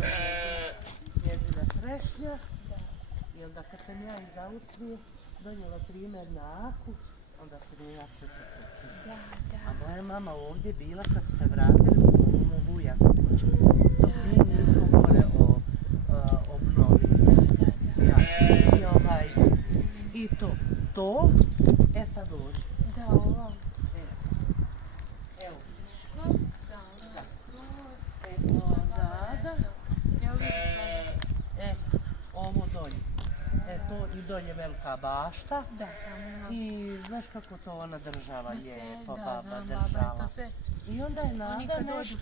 ovo je njezina trešnja. I onda kad sam ja iz Austrije donijela primer na Aku, onda sam je ja sve pokusila. A moja mama ovdje bila kad su se vratili u mogu jako kuću. Dok mi nismo gore obnovili. I to, sad dođe. Da, ovo. Evo. Ovo dolje. To i dolje velika bašta. I znaš kako to ona država je, baba država. I onda je Nada nešto...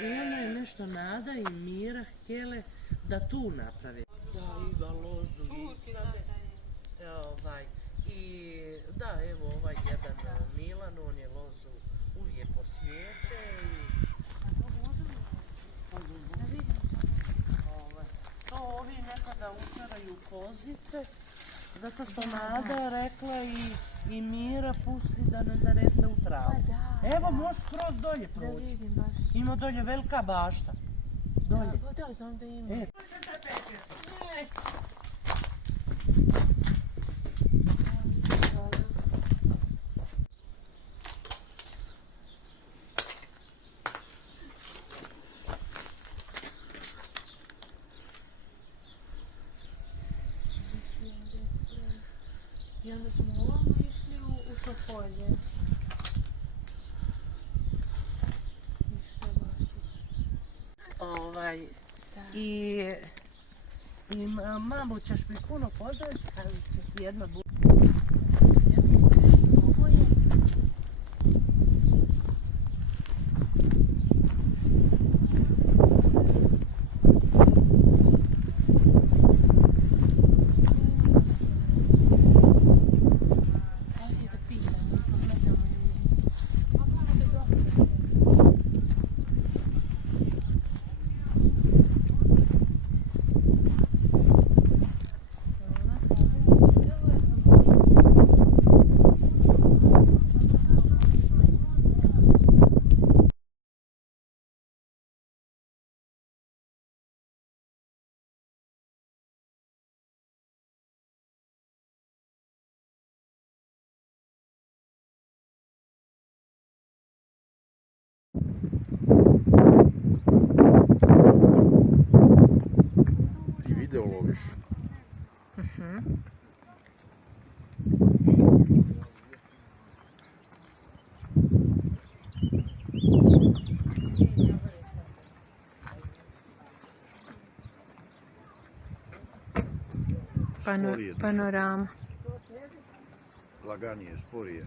I onda je nešto Nada i Mira htjele da tu naprave. Da, ima lozu i sade. I da, evo ovaj jedan Milan, on je lozu uvijek posjeće i... To ovi nekada utvaraju kozice, zato što Nada rekla i Mira pusti da ne zareste u travu. Evo, možeš skroz dolje proći. Ima dolje velika bašta. Dolje. Da, znam da ima. I onda smo ovamo išli u to polje. I mamu ćeš mi puno pozdraviti, ali ćeš mi jedna budu. Ja mislim da je ovo je. Ti video loviš? Panorama. Laganije, sporije.